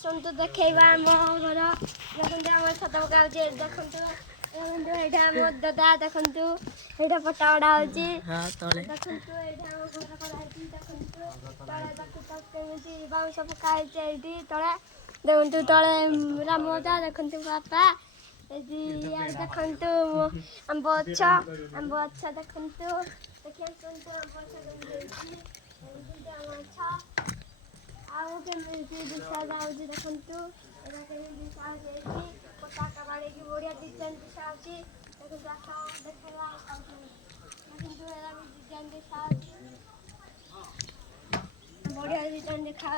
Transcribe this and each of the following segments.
सुनतु देखा आम घर देखते आम छत पका देखते एटा आम दादा देखते एटा पटा बड़ा हो देखते एटा आम घर कराई देखते बाउंस पकाई तले देखते तले राम दादा देखते बापा देखते आंब अच्छा देखते देखिए सुनते आम केमी दिशा जाऊँगी देखु पटाका बाड़ी बढ़िया डिजाइन दिशा देखो देखा डिजाइन दिशा बढ़िया डिजाइन देखा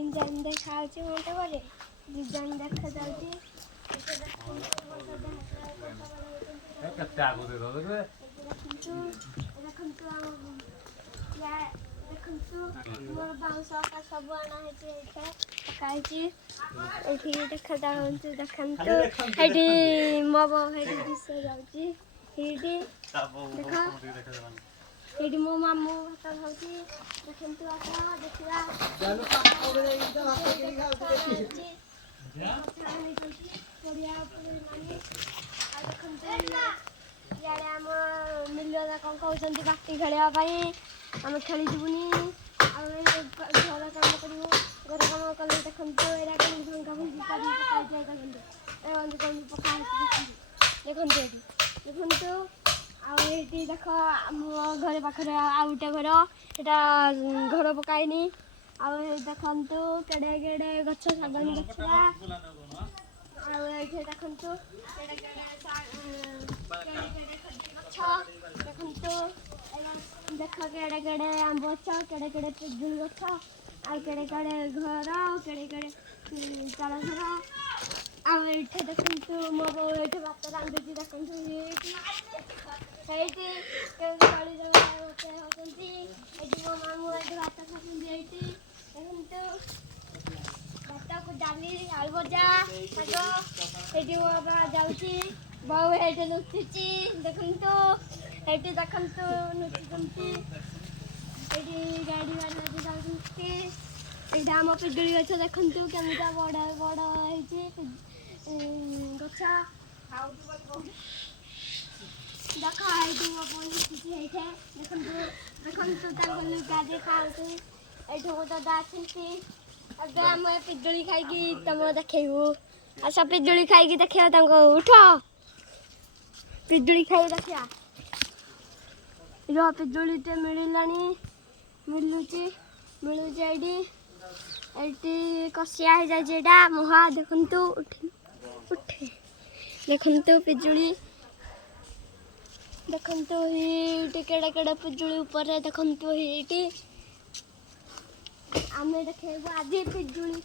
डिजाइन देखा मत करे डिजाइन देखा जाऊँगी मोर बाउंस सब आना पकाई देखा देखते मो दिशा जाऊँगी देख मो मामू भात खाऊँ देखते आम मिलियन कौन कहते बाटी खेलवाई आम खेली जीवनी घर कम कर घर कम कले देखते भंगा भंगी पका देखते देखते आती देख आम घर पाखे आउटे घर यहाँ घर पकाईनी देखु केड़े केड़े गछ सगन देखा देखु देख केड़े केड़े आंब गछ केड़े केड़े पिजुली गछ आड़े केड़े घर केड़े केड़े चाल घर आए देखु मो बो ये भात रांधुची देखु मो मामू ये भात खाती देखु भात को डाली आलू भजा शाग ये मो बाबा जाऊँगी बहु ये लुचुची देखु ये देखु नुचुंती ये गाड़ी वाला जाऊँगी यहाँ आम पिजुली गछ देखु केमी बड़ बड़ गछ देख ये मो लुचुची देखु लुगा देखा ये मो दादा अच्छी अगर आम पिजुली खाई तुम देखू आस पिजुली खाई देखा उठ पिजुली खाई देखा पिजुली मिलला मिलुची ये कसिया हो जाए मुहा देखु उठे उठे देखु पिजुली देखु ये केड़े केड़े पिजुली ऊपर देखु ये आम देखो आज पिजुली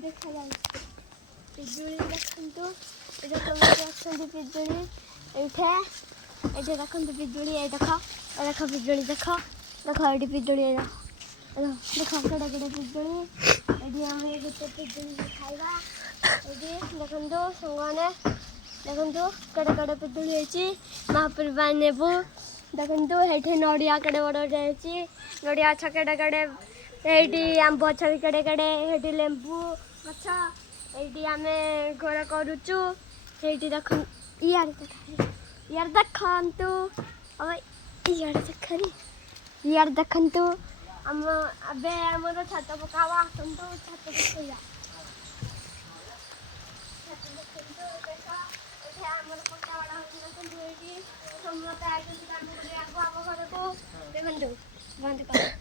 देखा जाए पिजुली देखु पिजुली ये देखते पिजुली ये देख पिजुली देख देख ये पिजुली देख केड़े केड़े पिजुली ये आम गोटे पिजुली खाइबा ये देखु सांगने देखु केड़े केड़े पिजुली महापुर नेबू देखु ये नड़िया केड़े बड़ नड़िया गछ केड़े केड़े ये आंब गछ केड़े केड़े ये लेंबू गछ ये आम घर करुचु ये देख यार देखु यार देखु आम ए आमर छत पकावा आसतु छत देखा आमर पक्का बड़ा समस्त आम घर को देखु बंद कर